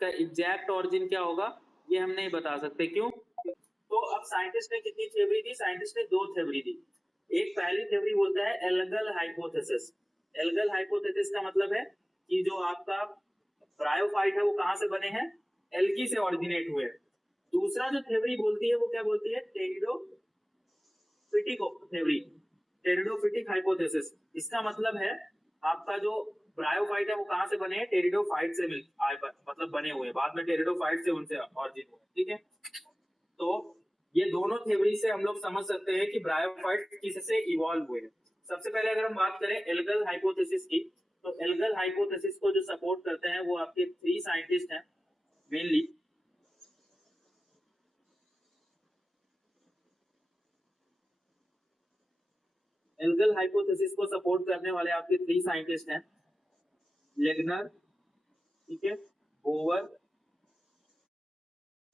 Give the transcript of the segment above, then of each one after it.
का exact origin क्या होगा ये हम नहीं बता सकते। क्यों? तो अब साइंटिस्ट ने कितनी थ्योरी दी? साइंटिस्ट ने 2 थ्योरी दी। एक पहली थ्योरी बोलता है एल्गल हाइपोथेसिस। एल्गल हाइपोथेसिस का मतलब है कि जो आपका ब्रायोफाइट है वो कहां से बने हैं? एल्गी से ऑरिजिनेट हुए। दूसरा जो थ्योरी बोलती है वो क्या बोलती है? टेरिडोफिटिक थ्योरी, टेरिडोफिटिक हाइपोथेसिस। इसका मतलब है आपका जो ब्रायोफाइट है वो कहां से बने हैं? टेरिडोफाइट से मतलब बने हुए, बाद में टेरिडोफाइट से उनसे ऑरिजिन हुए। ठीक है, तो ये दोनों थ्योरी से हम लोग समझ सकते हैं कि ब्रायोफाइट किससे इवॉल्व हुए। सबसे पहले अगर हम बात करें एल्गल हाइपोथेसिस की, तो एल्गल हाइपोथेसिस को जो सपोर्ट करते हैं वो आपके 3 साइंटिस्ट हैं मेनली। एल्गल हाइपोथेसिस को सपोर्ट करने वाले आपके 3 साइंटिस्ट हैं, लेगनर, ठीक है, बोवर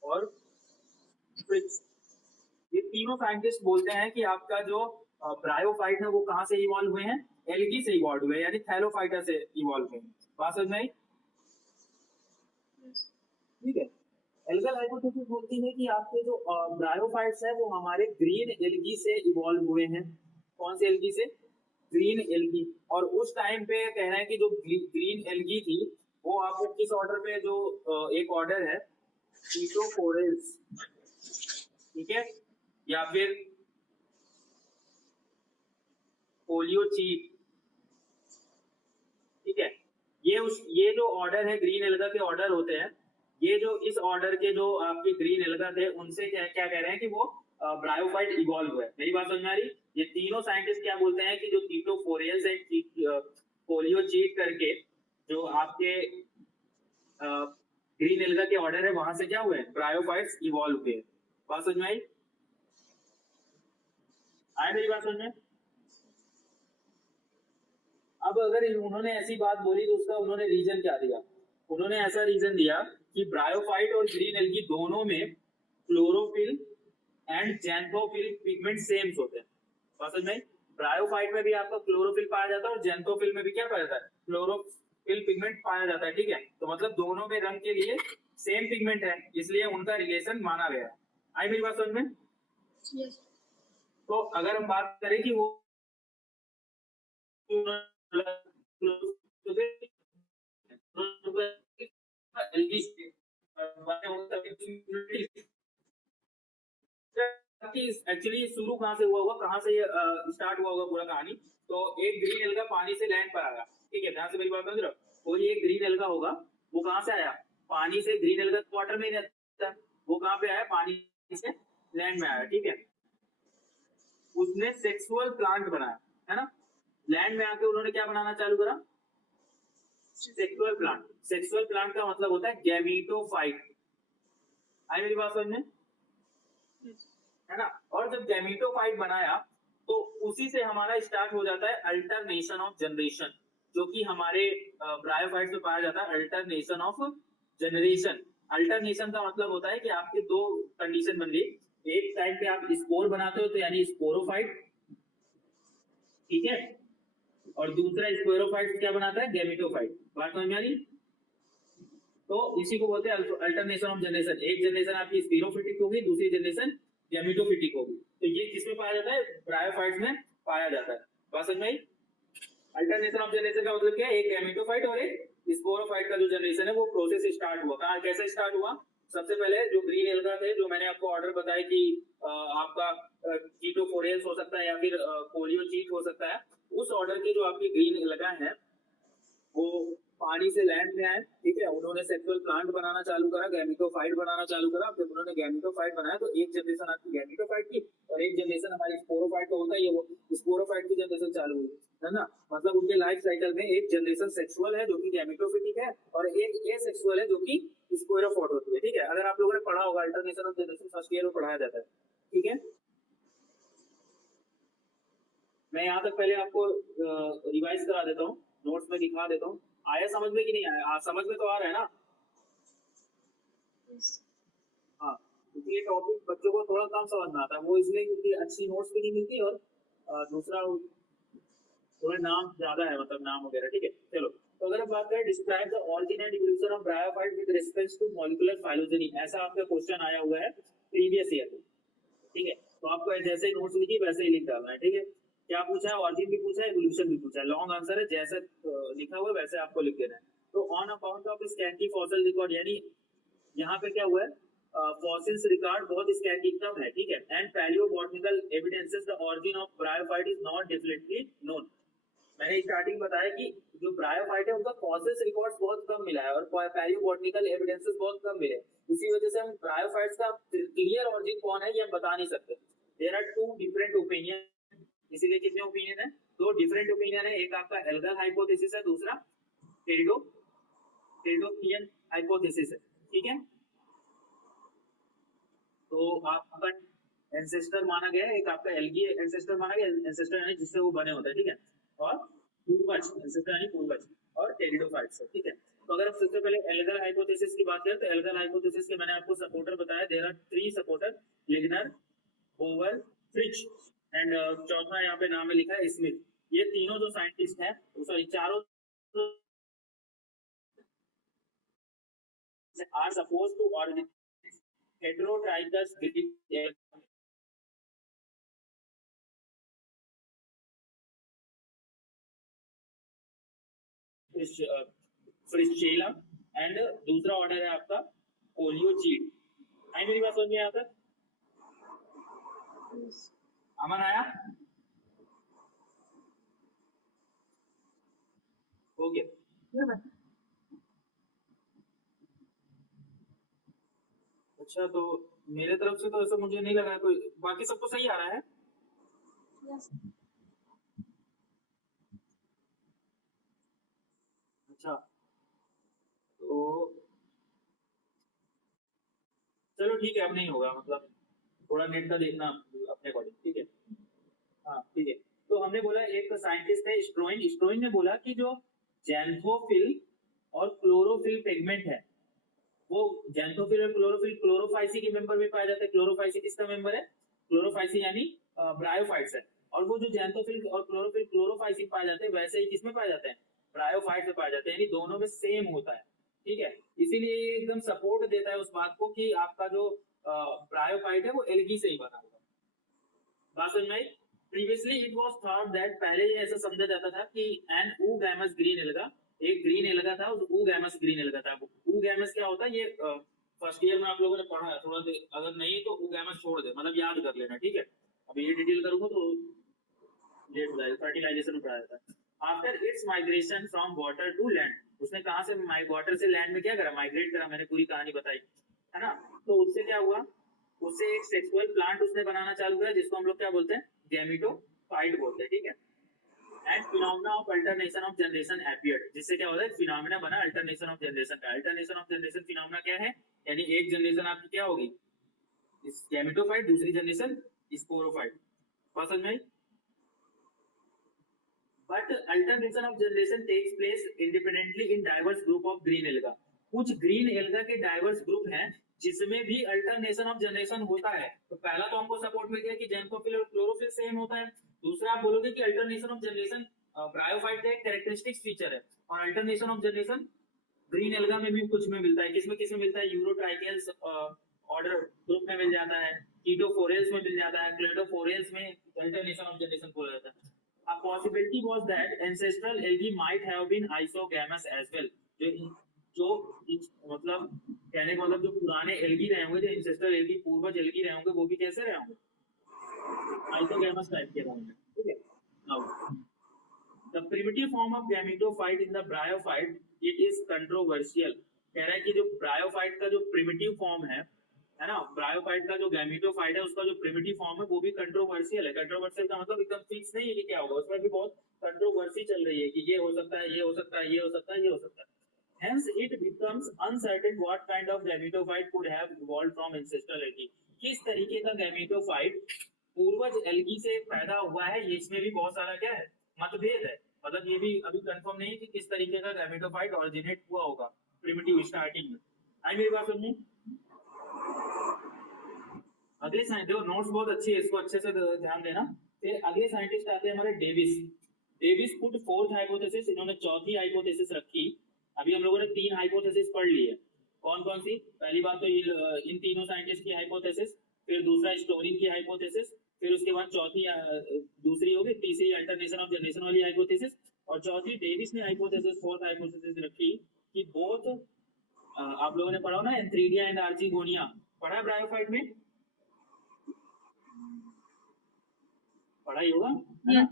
और फ्रिट्ज। ये तीनों साइंटिस्ट बोलते हैं कि आपका जो ब्रायोफाइट है वो कहां से इवॉल्व हुए हैं? एल्गी से इवॉल्व हुए, यानी थैलोफाइटा से इवॉल्व हुए। बात समझ में आई? ठीक है, एल्गल हाइपोथेसिस बोलती है कि आपके जो ब्रायोफाइट्स है वो हमारे ग्रीन एल्गी से इवॉल्व हुए हैं। कौन से एल्गी से? Green algae. और उस टाइम पे कह रहे हैं कि जो ग्रीन एल्गी थी वो आपको किस ऑर्डर पे, जो एक ऑर्डर है कीटोफोरेल्स, ठीक है, या फिर पोलियोचीट, ठीक है, ये जो ऑर्डर है ग्रीन एल्गा के ऑर्डर होते हैं। ये जो इस ऑर्डर के जो आपके ग्रीन एल्गा थे उनसे क्या क्या कह रहे हैं कि वो ब्रायोफाइट इवॉल्व हुए। मेरी बात समझ में आ रही? ये तीनों साइंटिस्ट क्या बोलते हैं कि जो कीटोफोरेल्स एंड पोलियोचीट करके जो आपके ग्रीन एल्गा के ऑर्डर है वहां से क्या हुए? ब्रायोफाइट्स इवॉल्व हुए। बात समझ में आई? आए मेरी बात समझ में? अब अगर उन्होंने ऐसी बात बोली तो उसका उन्होंने रीजन क्या दिया? उन्होंने ऐसा रीजन दिया कि ब्रायोफाइट और ग्रीन एल्गी दोनों में chlorophyll and xanthophyll pigment same होते हैं। समझ में? ब्रायोफाइट में भी आपका क्लोरोफिल पाया जाता है और जैंथोफिल में भी क्या पाया जाता है? क्लोरोफिल पिगमेंट पाया जाता है। ठीक है, तो मतलब दोनों में रंग के लिए सेम पिगमेंट है, इसलिए उनका रिलेशन माना गया। आई मेरी बात समझ में? yes. तो अगर हम बात करें कि वो एक्चुअली शुरू कहां से हुआ होगा, कहां से स्टार्ट हुआ होगा पूरा कहानी? तो एक ग्रीन एल्गा पानी से लैंड पर आया। ठीक है, ध्यान से मेरी बात समझ रहे हो? कोई एक ग्रीन एल्गा होगा, वो कहां से आया? पानी से। ग्रीन एल्गा वाटर में रहता है, वो कहां पे आया? पानी से लैंड में आया। ठीक है, उसने सेक्सुअल प्लांट बनाया, है ना? लैंड में आके उन्होंने क्या बनाना चालू करा? Sexual plant. सेक्सुअल प्लांट का मतलब होता है गैमीटोफाइट। आई मेरी बात समझ में? है ना? और जब गैमीटोफाइट बनाया तो उसी से हमारा स्टार्ट हो जाता है अल्टरनेशन ऑफ जनरेशन, जो कि हमारे ब्रायोफाइट में पाया जाता है अल्टरनेशन ऑफ जनरेशन। अल्टरनेशन का मतलब होता है कि आपके 2 कंडीशन बन गई। एक टाइप पे आप स्पोर बनाते हो तो यानी स्पोरोफाइट, ठीक है, और दूसरा स्पोरोफाइट क्या बनाता है? गैमीटोफाइट। बात समझ में आ रही? तो इसी को बोलते हैं अल्टरनेशन ऑफ जनरेशन। एक जनरेशन आपकी स्पिरोफिटिक होगी, दूसरी जनरेशन गैमीटोफिटिक होगी। तो ये किसमें पाया जाता है? ब्रायोफाइट्स में पाया जाता है। बात समझ में आई? अल्टरनेशन ऑफ जनरेशन का मतलब क्या है? एक गैमीटोफाइट और एक स्पोरोफाइट का जो जनरेशन है वो प्रोसेस स्टार्ट हुआ। कहां, कैसे स्टार्ट हुआ? सबसे पहले जो ग्रीन एल्गा थे, जो मैंने आपको ऑर्डर बताया कि आपका कीटोफोरेल्स हो सकता है या फिर पोलियोचीट हो सकता है, उस ऑर्डर के जो आपके ग्रीन एल्गा है वो पानी से लैंड में आए। ठीक है, उन्होंने सेक्सुअल प्लांट बनाना चालू करा, गैमीटोफाइट बनाना चालू करा। जब उन्होंने गैमीटोफाइट बनाया तो एक जनरेशन आपकी गैमीटोफाइट की और एक जनरेशन हमारी स्पोरोफाइट का होता है, ये वो स्पोरोफाइट की जनरेशन चालू हुई, है ना? मतलब उनके लाइफ साइकिल में एक जनरेशन सेक्सुअल है जो कि गैमीटोफिटिक है और एक एसेक्सुअल है जो कि स्पोरोफाइट होती है। ठीक है, अगर आप लोगों ने पढ़ा होगा alternation of generation first year में पढ़ाया जाता है। ठीक है, मैं यहाँ तक पहले आपको रिवाइज करा देता हूँ, नोट्स में दिखा देता हूँ। आया समझ में कि नहीं आया? समझ में तो आ रहा है ना? हाँ, क्योंकि ये टॉपिक बच्चों को थोड़ा कम समझ में आता है, वो इसलिए क्योंकि अच्छी नोट्स भी नहीं मिलती और दूसरा थोड़े नाम ज्यादा है, मतलब नाम वगैरह। ठीक है, चलो तो अगर हम बात करें describe the origin and evolution of bryophyte with respect to molecular phylogeny, ऐसा आपका क्वेश्चन आया हुआ है प्रीवियस ईयर, ठीक है। तो आपको जैसे नोट्स लिखी वैसे ही लिख डालना है, ठीक है। क्या पूछा है, ऑरिजिन भी पूछा है, इवोल्यूशन भी पूछा है। लॉन्ग आंसर है, जैसे लिखा हुआ है वैसे आपको लिख देना है। तो on account of scanty fossil record, यानी यहाँ पे क्या हुआ है, फॉसिल्स रिकॉर्ड बहुत स्कैंटी कम है, ठीक है। And paleobotanical evidences the origin of bryophyte is not definitely known. मैंने स्टार्टिंग बताया कि जो ब्रायोफाइट है उनका फॉसिल्स रिकॉर्ड्स बहुत कम मिला है और पैलियोबॉटनिकल एविडेंसेस बहुत कम मिले। इसी वजह से हम ब्रायोफाइट्स का क्लियर ऑरिजिन कौन है ये हम बता नहीं सकते। There are two different opinion, इसीलिए कितने ओपिनियन है, दो डिफरेंट ओपिनियन है। एक आपका एल्गल हाइपोथेसिस है, दूसरा टेरिडोफियन हाइपोथेसिस है, ठीक है। तो आपका एंसेस्टर माना गया है, एक आपका एल्गी एंसेस्टर माना गया, एंसेस्टर यानी जिससे वो बने होते हैं, ठीक है। और पूर्वज, एंसेस्टर यानी पूर्वज, और टेरिडोफाइट्स, ठीक है। तो अगर हम सबसे पहले एल्गल हाइपोथेसिस की बात करें तो एल्गल हाइपोथेसिस के मैंने आपको सपोर्टर बताया, there are 3 supporter, Lignier, Bower, Fritsch and चौथा यहाँ पे नाम में लिखा है स्मिथ। ये तीनों जो साइंटिस्ट हैं, सॉरी चारों are suppose to originate heterotrychus Fritschiella and दूसरा ऑर्डर है आपका कोलियोचीड। आई मेरी बात समझ में आता है? अमन आया? ओके, अच्छा। तो मेरे तरफ से तो ऐसा मुझे नहीं लगा कोई, बाकी सबको सही आ रहा है। अच्छा, तो चलो ठीक है, अब नहीं होगा, मतलब थोड़ा नेट का देखना अपने अकॉर्डिंग, ठीक है। हाँ ठीक है। तो हमने बोला एक साइंटिस्ट है स्ट्रोइन, स्ट्रोइन ने बोला कि जो जैंथोफिल और क्लोरोफिल पिगमेंट है, वो जैंथोफिल और क्लोरोफिल क्लोरोफाइसी के मेंबर में पाया जाता है। क्लोरोफाइसी किसका मेंबर है? क्लोरोफाइसी यानी ब्रायोफाइट्स है। और वो जो जैंथोफिल और क्लोरोफिल क्लोरोफाइसी पाए जाते हैं, वैसे ही किसमें पाए जाते हैं? ब्रायोफाइट्स में पाए जाते हैं, यानी दोनों में सेम होता है, ठीक है। इसीलिए ये एकदम सपोर्ट देता है उस बात को कि आपका जो ब्रायोफाइट है वो एल्गी से ही बना होगा। बात समझ में? Previously it was thought that, पहले ये ऐसा समझा जाता था कि एन ऊगैमस ग्रीन एल्गा, एक ग्रीन एल्गा था, उस ऊगैमस ग्रीन एल्गा था। ऊगैमस क्या होता है, ये फर्स्ट ईयर में आप लोगों ने पढ़ा है थोड़ा, अगर नहीं तो ऊगैमस छोड़ दे, मतलब याद कर लेना, ठीक है। अब ये डिटेल करूंगा तो लेट हो जाएगा, फर्टिलाइजेशन में पढ़ा जाता है। After its migration from water to land, उसने कहां से वाटर से लैंड में क्या करा, माइग्रेट करा, मैंने पूरी कहानी बताई है ना। तो उससे क्या हुआ, उससे एक सेक्सुअल प्लांट उसने बनाना चालू किया, जिसको हम लोग क्या बोलते हैं, गैमेटोफाइट बोलते हैं, ठीक है। And phenomena of alternation of generation appeared, जिससे क्या होता है, फिनोमेना बना अल्टरनेशन ऑफ जनरेशन का। अल्टरनेशन ऑफ जनरेशन फिनोमेना क्या है, यानी एक जनरेशन आपकी क्या होगी, गैमेटोफाइट, दूसरी जनरेशन स्पोरोफाइट। बात समझ में? But alternation of generation takes place independently in diverse group of green alga. कुछ ग्रीन एल्गा के डाइवर्स ग्रुप हैं जिसमें भी अल्टरनेशन ऑफ जनरेशन होता है। तो पहला तो हमको सपोर्ट मिल गया कि जैंथोफिल और क्लोरोफिल सेम होता है। दूसरा आप बोलोगे कि अल्टरनेशन ऑफ जनरेशन ब्रायोफाइट का एक कैरेक्टरिस्टिक फीचर है, और alternation of generation green alga में भी कुछ में मिलता है। किसमें किसमें मिलता है? यूरोट्राइकेल्स ऑर्डर ग्रुप में मिल जाता है, कीटोफोरेल्स में मिल जाता है, क्लेडोफोरेल्स में अल्टरनेशन ऑफ जनरेशन बोला जाता है। A possibility was that ancestral algae might have been isogamous as well. जो मतलब कहने का मतलब जो पुराने एल्गी रहे होंगे, जो एंसेस्ट्रल एल्गी, पूर्वज एल्गी रहे होंगे, वो भी कैसे रहे होंगे? आइसोगैमस टाइप के होंगे, ठीक है। Now, the primitive form of gametophyte in the bryophyte, it is controversial. कह रहा है कि जो ब्रायोफाइट का जो प्रिमिटिव फॉर्म है ना, ब्रायोफाइट का जो गैमेटोफाइट है उसका जो प्रिमिटिव फॉर्म है वो भी कंट्रोवर्शियल है। कंट्रोवर्शियल का मतलब एकदम फिक्स नहीं है कि क्या होगा, उसमें भी बहुत कंट्रोवर्सी चल रही है कि ये हो सकता है, ये हो सकता है, ये हो सकता है, ये हो सकता है। Hence it becomes uncertain what kind of gametophyte could have evolved from ancestral algae. किस तरीके का गैमेटोफाइट पूर्वज एल्गी से पैदा हुआ है, ये इसमें भी बहुत सारा क्या है, मतभेद है। मतलब ये भी अभी कंफर्म नहीं है कि किस तरीके का गैमेटोफाइट ओरिजिनेट हुआ होगा प्रिमिटिव स्टार्टिंग में। आई मेरी बात समझी? अगले साइंटिस्ट, देखो नोट्स बहुत अच्छी है, इसको अच्छे से ध्यान देना। फिर अगले साइंटिस्ट आते हैं हमारे Davis. Davis put fourth hypothesis, इन्होंने चौथी हाइपोथेसिस रखी। अभी हम लोगों ने 3 हाइपोथेसिस पढ़ ली है। कौन कौन सी? पहली बात तो इन तीनों साइंटिस्ट की हाइपोथेसिस, फिर दूसरा स्टोरिन की हाइपोथेसिस, फिर उसके बाद चौथी दूसरी होगी, तीसरी अल्टरनेशन ऑफ जनरेशन वाली हाइपोथेसिस, और चौथी डेविस ने हाइपोथेसिस फोर्थ हाइपोथेसिस रखी कि बोथ आप लोगों ने पढ़ा ना एंथ्रीडिया एंड आर्चिगोनिया, पढ़ा है ब्रायोफाइट में? पढ़ाई होगा है ना?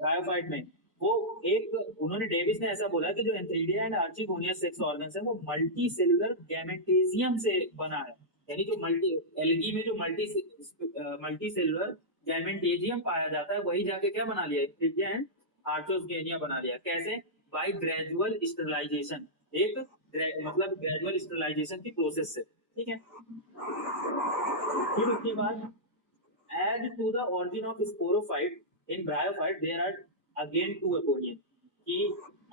ब्रायोफाइट में वो एक उन्होंने डेविस ने ऐसा बोला कि जो antheridia and archegonia sex organs है वो मल्टी सेलुलर गैमेटेजियम से बना है, यानी जो मल्टी एल्गी में जो मल्टी सेलुलर गैमेटेजियम पाया जाता है वही जाके क्या बना लिया, एंथ्रीडिया एंड आर्चिगोनिया बना लिया। कैसे? बाय ग्रेजुअल स्टरलाइजेशन, एक मतलब ग्रेजुअल स्टरलाइजेशन की प्रोसेस से, ठीक है। फिर उसके बाद add to the origin of sporophyte in bryophyte there are again two opinion कि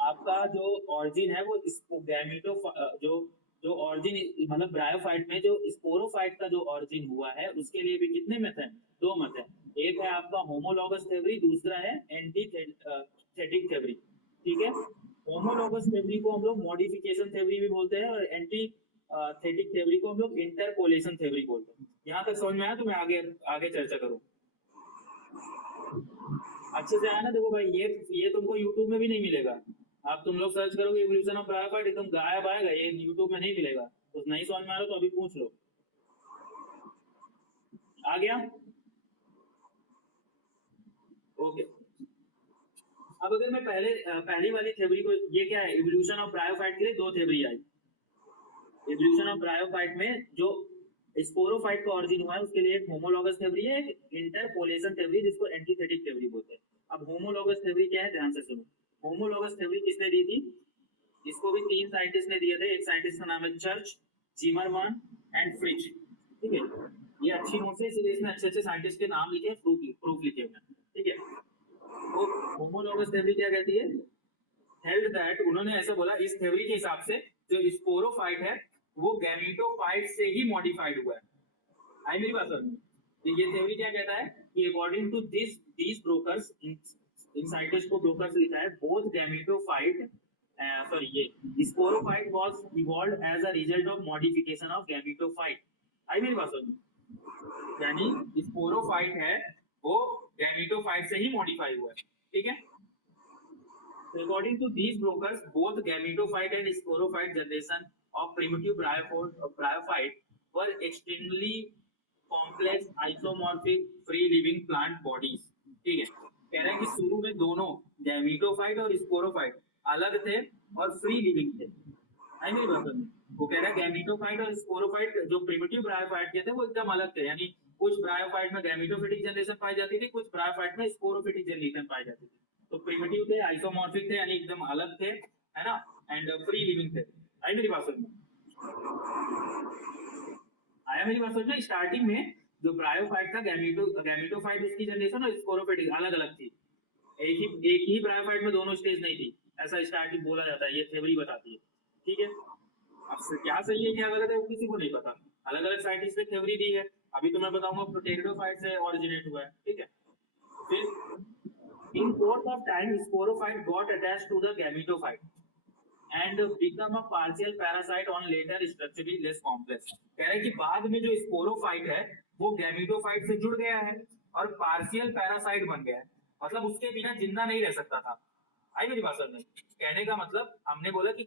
आपका जो origin है वो गैमेटो जो जो origin मतलब ब्रायोफाइट में जो स्पोरोफाइट का जो origin हुआ है उसके लिए भी कितने मत हैं? 2 मत हैं। एक है आपका होमोलॉगस थ्योरी, दूसरा है एंटीथेटिक थ्योरी, ठीक है। होमोलॉगस थ्योरी को हम लोग मॉडिफिकेशन थ्योरी भी बोलते हैं और एंटीथेटिक थ्योरी को हम लोग इंटरपोलेशन थ्योरी बोलते हैं। यहाँ तक समझ में आया तो मैं आगे चर्चा करूँ। अच्छे से आया ना? देखो भाई ये तुमको YouTube में भी नहीं मिलेगा। आप तुम लोग सर्च करोगे इवोल्यूशन ऑफ ब्रायोफाइट एकदम गायब आएगा, ये YouTube में नहीं मिलेगा। तो नहीं समझ में आ रहा तो अभी पूछ लो। आ गया? ओके। अब अगर मैं पहली वाली थ्योरी को, ये क्या है, इवोल्यूशन ऑफ ब्रायोफाइट के लिए 2 theory I. Evolution of bryophyte में जो स्पोरोफाइट का ऑरिजिन हुआ है उसके लिए एक होमोलॉगस थ्योरी है, एक इंटरपोलेशन थ्योरी जिसको एंटीथेटिक थ्योरी बोलते हैं। अब होमोलॉगस थ्योरी क्या है, ध्यान से सुनो। होमोलॉगस थ्योरी किसने दी थी? इसको भी 3 साइंटिस्ट ने दिए थे। एक साइंटिस्ट का नाम है चर्च, जिमरमान एंड फ्रिच, ठीक है। ये अच्छी नोट है, इसलिए इसमें अच्छे साइंटिस्ट के नाम लिखे, प्रूफ लिखे हुए, ठीक है। तो होमोलॉगस थ्योरी क्या कहती है? हेल्ड दैट, उन्होंने ऐसा बोला इस थ्योरी के हिसाब से जो स्पोरोफाइट है वो गैमेटोफाइट से ही मॉडिफाइड हुआ है। आई मेरी बात समझ? ये थ्योरी क्या कहता है कि अकॉर्डिंग टू दिस ब्रोकर्स, इन साइंटिस्ट को ब्रोकर्स लिखा है, बोथ गैमेटोफाइट ये sporophyte was evolved as a result of modification of gametophyte. आई मेरी बात समझ? यानी स्पोरोफाइट है वो गैमेटोफाइट से ही मॉडिफाई हुआ है, ठीक है। According to these brokers, both gametophyte and sporophyte generation of primitive bryophyte were extremely complex isomorphic free living plant bodies, ठीक है। कह रहे हैं कि शुरू में दोनों गैमेटोफाइट और स्पोरोफाइट अलग थे और फ्री लिविंग थे। आई मेरी बात समझ? वो कह रहा है गैमेटोफाइट और स्पोरोफाइट जो प्रिमिटिव ब्रायोफाइट के थे वो एकदम अलग थे, यानी कुछ ब्रायोफाइट में गैमेटोफिटिक जनरेशन पाई जाती थी, कुछ ब्रायोफाइट में स्पोरोफिटिक जनरेशन पाई जाती थी। तो प्रिमिटिव थे, आइसोमॉर्फिक थे, यानी एकदम अलग थे, है ना, एंड फ्री लिविंग थे। आई मेरी बात समझ? आया मेरी बात समझ? स्टार्टिंग में जो ब्रायोफाइट था गैमेटोफाइट उसकी जनरेशन और स्पोरोफिटिक अलग अलग थी। एक ही ब्रायोफाइट में दोनों स्टेज नहीं थी, ऐसा स्टार्टिंग बोला जाता है, ये थ्योरी बताती है, ठीक है। अब क्या सही है क्या गलत है वो किसी को नहीं पता, अलग अलग साइंटिस्ट ने थ्योरी दी है। अभी तो मैं बताऊंगा प्रोटेक्टोफाइट से ओरिजिनेट हुआ है, ठीक है। फिर in course of time sporophyte got attached to the gametophyte and become a partial parasite on later structurally less complex. कह रहे हैं कि बाद में जो स्पोरोफाइट है वो गैमेटोफाइट से जुड़ गया है और पार्शियल पैरासाइट बन गया है, मतलब उसके बिना जिंदा नहीं रह सकता था। आई मेरी बात समझ? कहने का मतलब हमने बोला कि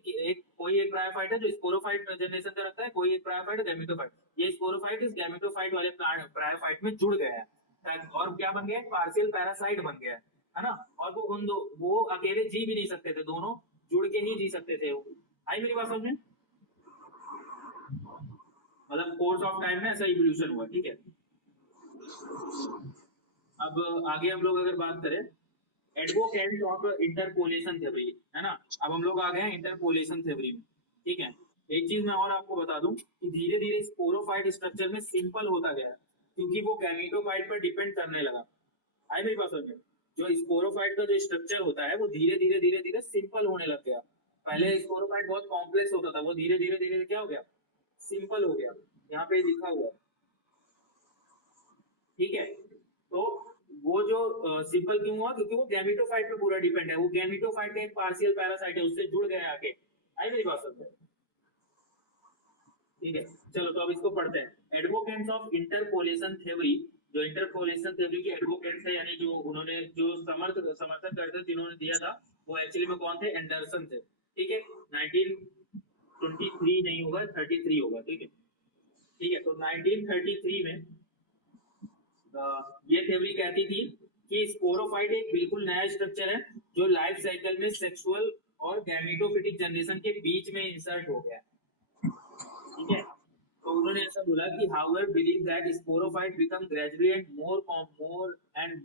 कोई एक ब्रायोफाइट है जो स्पोरोफाइट जनरेशन का रखता है, कोई एक ब्रायोफाइट है गैमेटोफाइट। ये स्पोरोफाइट इस गैमेटोफाइट वाले ब्रायोफाइट में जुड़ गया है और क्या बन गया है, पार्शियल पैरासाइट बन गया है ना। और वो अकेले जी भी नहीं सकते थे, दोनों जुड़ के ही जी सकते थे। आई मेरी बात समझ? मतलब कोर्स ऑफ टाइम में ऐसा इवोल्यूशन हुआ, ठीक है। अब आगे हम लोग अगर बात करें एडवोकेट ऑफ इंटरपोलेशन थ्योरी, है ना। अब हम लोग आ गए हैं इंटरपोलेशन थ्योरी में, ठीक है। एक चीज मैं और आपको बता दूं कि धीरे धीरे स्पोरोफाइट स्ट्रक्चर में सिंपल होता गया क्योंकि वो गैमेटोफाइट पर डिपेंड करने लगा। आई मेरी बात समझ? जो स्पोरोफाइट का जो स्ट्रक्चर होता है वो धीरे धीरे सिंपल होने लग गया। पहले स्पोरोफाइट बहुत कॉम्प्लेक्स होता था, वो धीरे धीरे क्या हो गया, सिंपल हो गया। यहाँ पे लिखा हुआ है, ठीक है। तो वो जो सिंपल क्यों हुआ, क्योंकि वो गैमेटोफाइट पे पूरा डिपेंड है, वो गैमेटोफाइट का एक पार्शियल पैरासाइट है, उससे जुड़ गया आके। आई मेरी बात समझ? ठीक है, चलो तो अब इसको पढ़ते हैं। एडवोकेट्स ऑफ इंटरपोलेशन थ्योरी, जो इंटरपोलेशन थ्योरी के एडवोकेट्स है, यानी जो उन्होंने जो समर्थन करते जिन्होंने दिया था, वो एक्चुअली में कौन थे? एंडरसन थे। ठीक है, 1923 नहीं होगा, 33 होगा। ठीक है, ठीक है, तो 1933 में ये थ्योरी कहती थी कि स्पोरोफाइट एक बिल्कुल नया स्ट्रक्चर है जो लाइफ साइकिल में सेक्सुअल और गैमेटोफिटिक जनरेशन के बीच में इंसर्ट हो गया। ठीक है, तो उन्होंने ऐसा बोला कि however believe that sporophyte become gradually and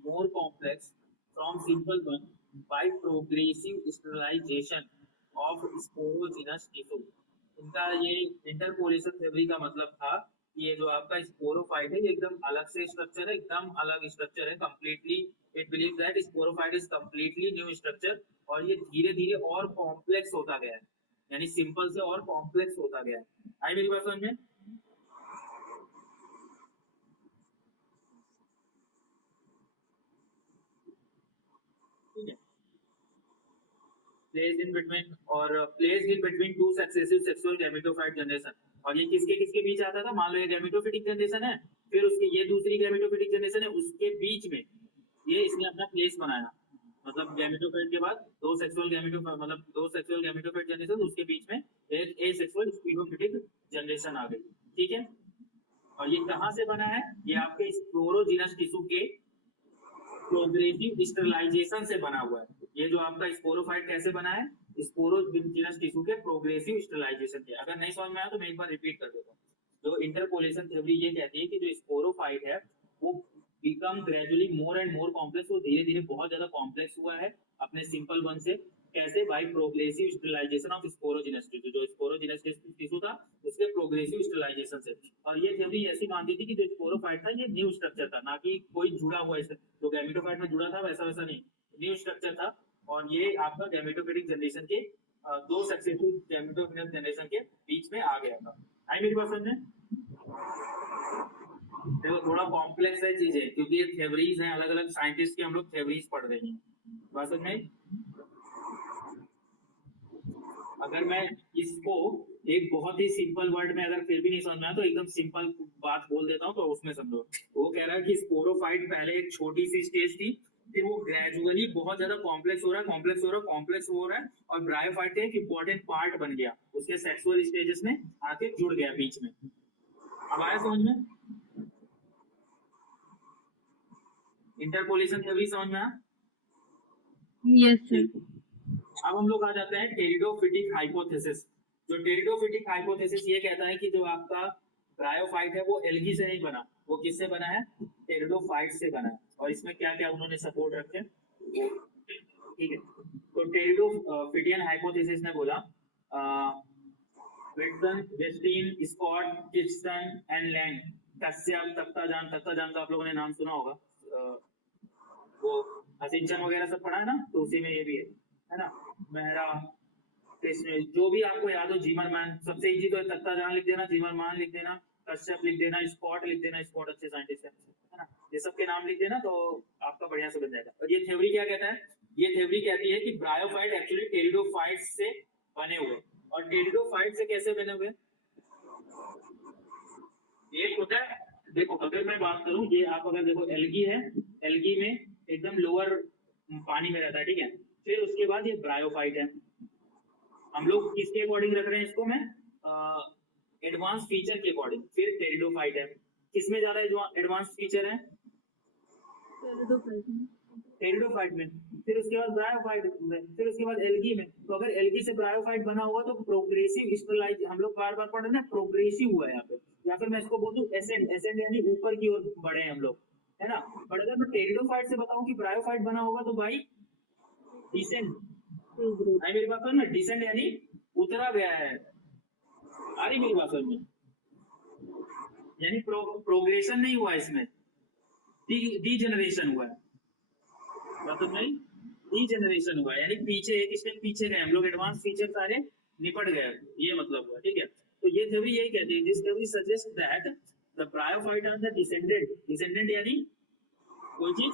more complex from simple one by progressive sterilization of sporogenous tissue. इनका ये इंटरपोलेशन थ्योरी का मतलब था कि ये जो आपका स्पोरोफाइट है, ये एकदम अलग से स्ट्रक्चर है, एकदम अलग स्ट्रक्चर है completely. It believe that sporophyte is completely new structure, और ये धीरे धीरे और कॉम्प्लेक्स होता गया है, यानी सिंपल से और कॉम्प्लेक्स होता गया है। आई मेरी बात समझ में? Place in between two successive sexual gametophyte generation. और ये किसके किसके बीच आता था? मान लो ये गैमेटोफिटिक जनरेशन है, फिर उसके ये दूसरी गैमेटोफिटिक जनरेशन है, उसके बीच में ये इसने अपना प्लेस बनाया। मतलब गैमेटोफाइट के बाद दो सेक्सुअल गैमेटोफाइट जनरेशन, उसके बीच में एक एसेक्सुअल स्पिरोफिटिक जनरेशन आ गई। ठीक है, और ये कहां से बना है? ये आपके स्पोरोजिनस टिश्यू के प्रोग्रेसिव स्टेरलाइजेशन से बना हुआ है। ये जो आपका स्पोरोफाइट कैसे बना है? स्पोरोजिनस टिश्यू के प्रोग्रेसिव स्टेरलाइजेशन के। अगर नहीं समझ में आया तो मैं एक बार रिपीट कर देता हूँ। जो इंटरपोलेशन थ्योरी ये कहती है कि जो स्पोरोफाइट है वो become gradually more and more complex, वो धीरे धीरे बहुत ज्यादा कॉम्प्लेक्स हुआ है अपने सिंपल वन से। कैसे? By progressive sterilization of sporogenous tissue, जो स्पोरोजिनस टिश्यू था उसके प्रोग्रेसिव स्टेरलाइजेशन से। और ये थ्योरी ऐसी मानती थी कि जो स्पोरोफाइट था ये न्यू स्ट्रक्चर था, ना कि कोई जुड़ा हुआ जो गैमेटोफाइट में जुड़ा था वैसा वैसा नहीं, न्यू स्ट्रक्चर था। और ये आपका गैमेटोफिटिक जनरेशन के दो सक्सेसिव गैमेटोफिटिक जनरेशन के बीच में आ गया था। आई मेरी बात समझ में? देखो थोड़ा कॉम्प्लेक्स है चीजें, क्योंकि ये थ्योरीज हैं, अलग अलग साइंटिस्ट की हम लोग थ्योरीज पढ़ रहे हैं। बात समझ में? अगर मैं इसको एक बहुत ही सिंपल वर्ड में अगर फिर भी नहीं समझ में आया तो एकदम सिंपल बात बोल देता हूँ तो उसमें समझो। वो कह रहा है कि स्पोरोफाइट पहले एक छोटी सी स्टेज थी, फिर वो ग्रेजुअली बहुत ज्यादा कॉम्प्लेक्स हो रहा है और ब्रायोफाइट का एक इंपॉर्टेंट पार्ट बन गया, उसके सेक्सुअल स्टेजेस में आके जुड़ गया बीच में। अब आया समझ में? इंटरपोलेशन थ्योरी समझ में आया? Yes sir. अब हम लोग आ जाते हैं टेरिडोफिटिक हाइपोथेसिस। जो टेरिडोफिटिक हाइपोथेसिस ये कहता है कि जो आपका ब्रायोफाइट है वो एल्गी से नहीं बना, वो किससे बना है? टेरिडोफाइट से बना है। और इसमें क्या क्या उन्होंने सपोर्ट रखे? ठीक है, तो टेरिडोफिटियन हाइपोथेसिस ने बोला विल्सन, वेस्टीन, स्कॉट, किचसन एंड लैंग, कश्यप, तख्ताजान का आप लोगों ने नाम सुना होगा, वो असिंचन वगैरह सब पढ़ा है ना, तो उसी में ये भी है ना। मेहरा, जो भी आपको याद हो, जीमरमैन, सबसे इजी तो है, तख्ताजान लिख देना, जीमरमैन लिख देना, कश्यप लिख देना, स्कॉट लिख देना, स्कॉट अच्छे साइंटिस्ट है ना, ये सब के नाम लिख देना तो आपका बढ़िया से बन जाएगा। और ये थ्योरी क्या कहता है? ये थ्योरी कहती है कि ब्रायोफाइट एक्चुअली टेरिडोफाइट से बने हुए। और टेरिडोफाइट से कैसे बने हुए? एक होता है, देखो अगर मैं बात करूं, ये आप अगर देखो एल्गी है, एल्गी में एकदम लोअर पानी में रहता है, ठीक है। फिर उसके बाद ये ब्रायोफाइट है। हम लोग किसके अकॉर्डिंग रख रहे हैं इसको? मैं एडवांस फीचर के अकॉर्डिंग। फिर टेरिडोफाइट है, किसमें ज्यादा एडवांस फीचर है? टेरिडोफाइट में। फिर उसके बाद ब्रायोफाइट में, फिर उसके बाद एल्गी में। तो अगर एल्गी से ब्रायोफाइट बना होगा तो प्रोग्रेसिव स्टेरलाइज, हम लोग बार बार पढ़ रहे हैं प्रोग्रेसिव हुआ है यहाँ पे, या फिर मैं इसको बोल दूं एसेंड, एसेंड यानी ऊपर की ओर बढ़े हम लोग, है ना। बट अगर मैं टेरिडोफाइट से बताऊं कि ब्रायोफाइट बना होगा तो भाई डिसेंड। आई मेरी बात समझ में? डिसेंड यानी उतरा गया है। आ रही मेरी बात समझ में? यानी प्रोग्रेशन नहीं हुआ इसमें, डीजेनरेशन हुआ है। मतलब नहीं, डीजेनरेशन हुआ है, यानी पीछे एक स्टेप पीछे गए हम लोग, एडवांस फीचर सारे निपट गए, ये मतलब हुआ। ठीक है, तो ये थ्योरी यही कहती है, this theory suggest that the bryophyte are the descendant. Descendant यानी कोई चीज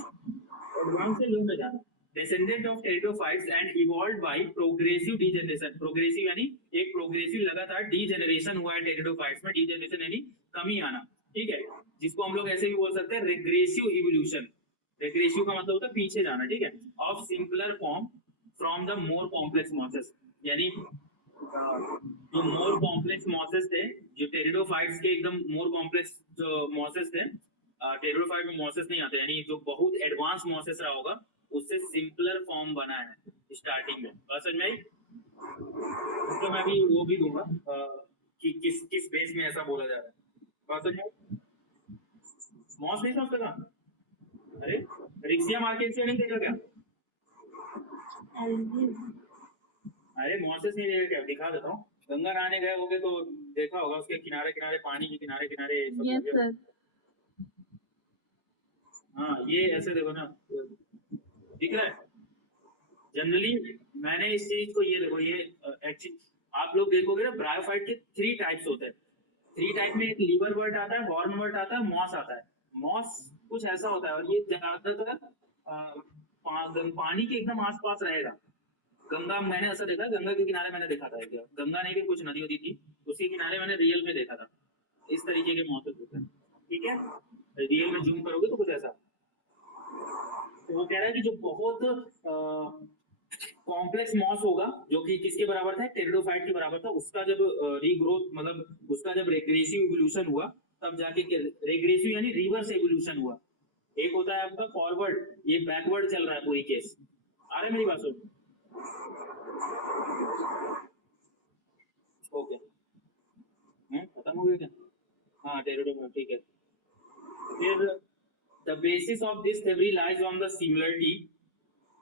एडवांस से लो में जाना। Descendant of pteridophytes and evolved by progressive degeneration. Progressive यानी एक प्रोग्रेसिव लगातार डीजेनरेशन हुआ है टेरिडोफाइट्स में। डीजेनरेशन यानी कमी आना, ठीक है, जिसको हम लोग ऐसे भी बोल सकते हैं रेग्रेसिव इवोल्यूशन। रेग्रेसिव का मतलब होता है पीछे जाना, ठीक है, of simpler form from the more complex mosses. यानी जो मोर कॉम्प्लेक्स मॉसेस थे, जो टेरिडोफाइट्स के एकदम मोर कॉम्प्लेक्स जो मॉसेस थे, टेरिडोफाइट में मॉसेस नहीं आते, यानी जो बहुत एडवांस मॉसेस रहा होगा उससे सिंपलर फॉर्म बना है स्टार्टिंग में। समझ में आई? तो मैं भी वो भी दूंगा कि किस किस बेस में ऐसा बोला जा रहा है। समझ में? मॉस नहीं समझता था? अरे रिक्सिया मार्केट से नहीं देखा क्या? अरे मॉसेस नहीं देखा क्या? दिखा देता हूँ। गंगा नहाने गए होगे तो देखा होगा, उसके किनारे किनारे, पानी के किनारे किनारे यस सर। हाँ, ये ऐसे देखो ना, दिख रहा है जनरली। मैंने इस चीज को, ये देखो, ये एक्चुअली आप लोग देखोगे ना, ब्रायोफाइट के 3 टाइप्स होते हैं। 3 टाइप में एक लीवर वर्ट आता है, हॉर्न वर्ट आता है, मॉस आता है। मॉस कुछ ऐसा होता है और ये ज्यादातर पानी के एकदम आसपास रहेगा। गंगा मैंने ऐसा देखा, गंगा के किनारे मैंने देखा था, क्या गंगा नहीं कि कुछ नदी होती थी उसके किनारे मैंने रियल में देखा था। इस तरीके के मॉसेस होते हैं, ठीक है, रियल में जूम करोगे तो कुछ ऐसा। तो वो कह रहा है कि जो बहुत कॉम्प्लेक्स मॉस होगा, जो कि किसके बराबर था, टेरिडोफाइट के बराबर था, उसका जब रीग्रोथ, मतलब उसका जब रेग्रेसिव इवोल्यूशन हुआ, तब जाके रेग्रेसिव यानी रिवर्स इवोल्यूशन हुआ। एक होता है आपका फॉरवर्ड, ये बैकवर्ड चल रहा है पूरी केस। आ रहा है मेरी बात सुन? ओके, खत्म हो गया क्या? हाँ, टेरिडोफाइट, ठीक है। फिर the basis of this theory lies on the similarity.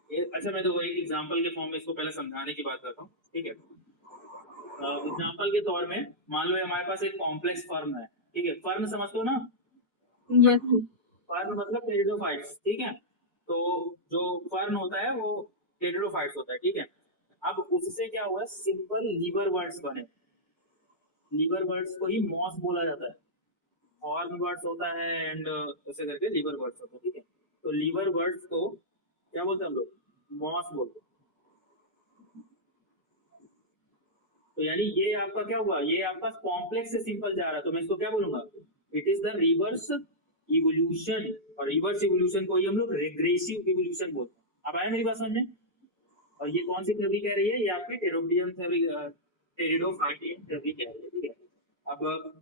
अच्छा, मैं तो एक एग्जांपल के फॉर्म में इसको पहले समझाने की बात करता हूँ, ठीक है। एग्जांपल के तौर में मान लो हमारे पास एक कॉम्प्लेक्स फर्म है, ठीक है। फर्म समझते हो ना? Yes sir. फर्म मतलब टेरिडोफाइट्स, ठीक है। तो जो फर्म होता है वो टेरिडोफाइट्स होता है, ठीक है। अब उससे क्या हुआ, सिंपल लीवर वर्ड्स बने। लीवर वर्ड्स को ही मॉस बोला जाता है। हॉर्न वर्ड्स होता है एंड ऐसे करके लीवर वर्ड्स होता है, ठीक है। तो लीवर वर्ड्स को क्या बोलते हैं हम लोग? मॉस बोलते हैं। तो यानी ये आपका क्या हुआ, ये आपका कॉम्प्लेक्स से सिंपल जा रहा है, तो मैं इसको क्या बोलूंगा? It is the reverse evolution. और रिवर्स इवोल्यूशन को ही हम लोग रेग्रेसिव इवोल्यूशन बोलते हैं। अब आया मेरी बात समझ में? और ये कौन सी थ्योरी कह रही है? ये आपकी टेरोडियन थ्योरी, टेरिडोफाइटियन थ्योरी कह रही है, ठीक है। अब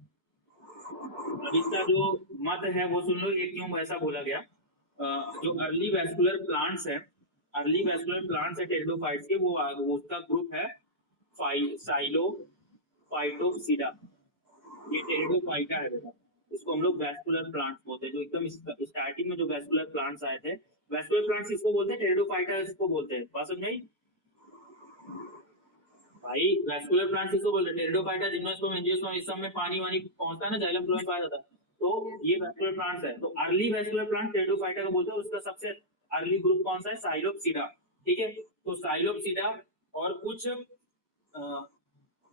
इसका जो मत है वो सुन लो, ये क्यों ऐसा बोला गया। जो अर्ली वैस्कुलर प्लांट्स है, अर्ली वैस्कुलर प्लांट्स है टेरिडोफाइट्स के, वो उसका ग्रुप है साइलोफाइटोप्सिडा। ये टेरिडोफाइटा है बेटा, इसको हम लोग वैस्कुलर प्लांट्स बोलते हैं। जो एकदम स्टार्टिंग में जो वैस्कुलर प्लांट्स आए थे, वैस्कुलर प्लांट्स इसको बोलते हैं, टेरिडोफाइटा इसको बोलते हैं। बात समझ में आई? भाई वैस्कुलर प्लांट्स इसको बोलते हैं, टेरिडोफाइटा जिम्नोस्पर्म एंजियोस्पर्म, इस सब में पानी वानी पहुंचता है ना, जाइलम फ्लोएम पाया जाता है, तो ये वैस्कुलर प्लांट्स है। तो अर्ली वैस्कुलर प्लांट टेरिडोफाइटा को बोलते हैं। उसका सबसे अर्ली ग्रुप कौन सा है? साइलोप्सिडा, ठीक है। तो साइलोप्सिडा और कुछ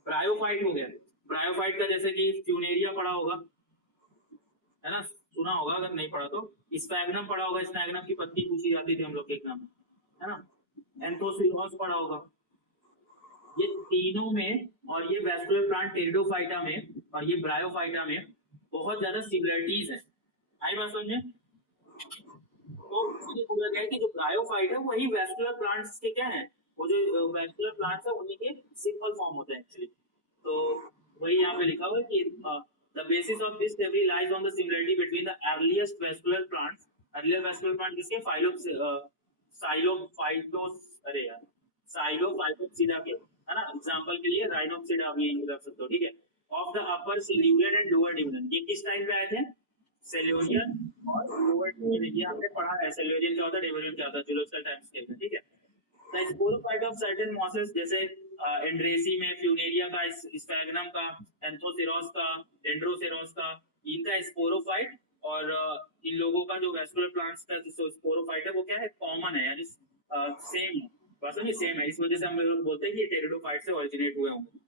ब्रायोफाइट हो गया। ब्रायोफाइट का जैसे कि फ्यूनेरिया पड़ा होगा, है ना, सुना होगा, अगर नहीं पढ़ा तो स्पैग्नम पढ़ा होगा। स्पैग्नम की पत्ती पूछी जाती थी हम लोग के एग्जाम में, है ना। एंथोसिरोस पढ़ा होगा। ये तीनों में, और ये वैस्कुलर प्लांट टेरिडोफाइटा में और ये ब्रायोफाइटा में बहुत ज्यादा सिमिलरिटीज है। आई बात समझे? तो इसलिए बोला गया कि जो ब्रायोफाइट है वही वैस्कुलर प्लांट्स के क्या है, वो जो वैस्कुलर प्लांट्स है उन्हीं के सिंपल फॉर्म होते हैं एक्चुअली। तो वही यहाँ पे लिखा हुआ है कि the basis of this theory lies on the similarity between the earliest vascular plants. Earlier vascular plant किसके? साइलोफाइटोस, अरे यार, साइलोफाइटोप्सिडा के, है ना। एग्जांपल के लिए राइनोप्सिडा भी रख सकते हो, ठीक है। Of the upper Silurian and lower division. ये किस टाइम पे आए थे? सेल्यूरियन और लोअर डिविजन। ये हमने पढ़ा है, सेल्यूरियन क्या होता है, डिविजन क्या होता है, जूलॉजिकल टाइम स्केल में, ठीक है। The sporophyte of certain mosses, जैसे एंड्रेसी में फ्यूनेरिया का, स्पैग्नम का, एंथोसिरोस का, डेंड्रोसेरोस का, इनका स्पोरोफाइट। और इन लोगों का जो वैस्कुलर प्लांट्स का जो स्पोरोफाइट है वो क्या है? कॉमन है, यानी सेम है, वास्तव में सेम है। इस वजह से हम लोग बोलते हैं कि ये टेरिडोफाइट से ओरिजिनेट हुए होंगे।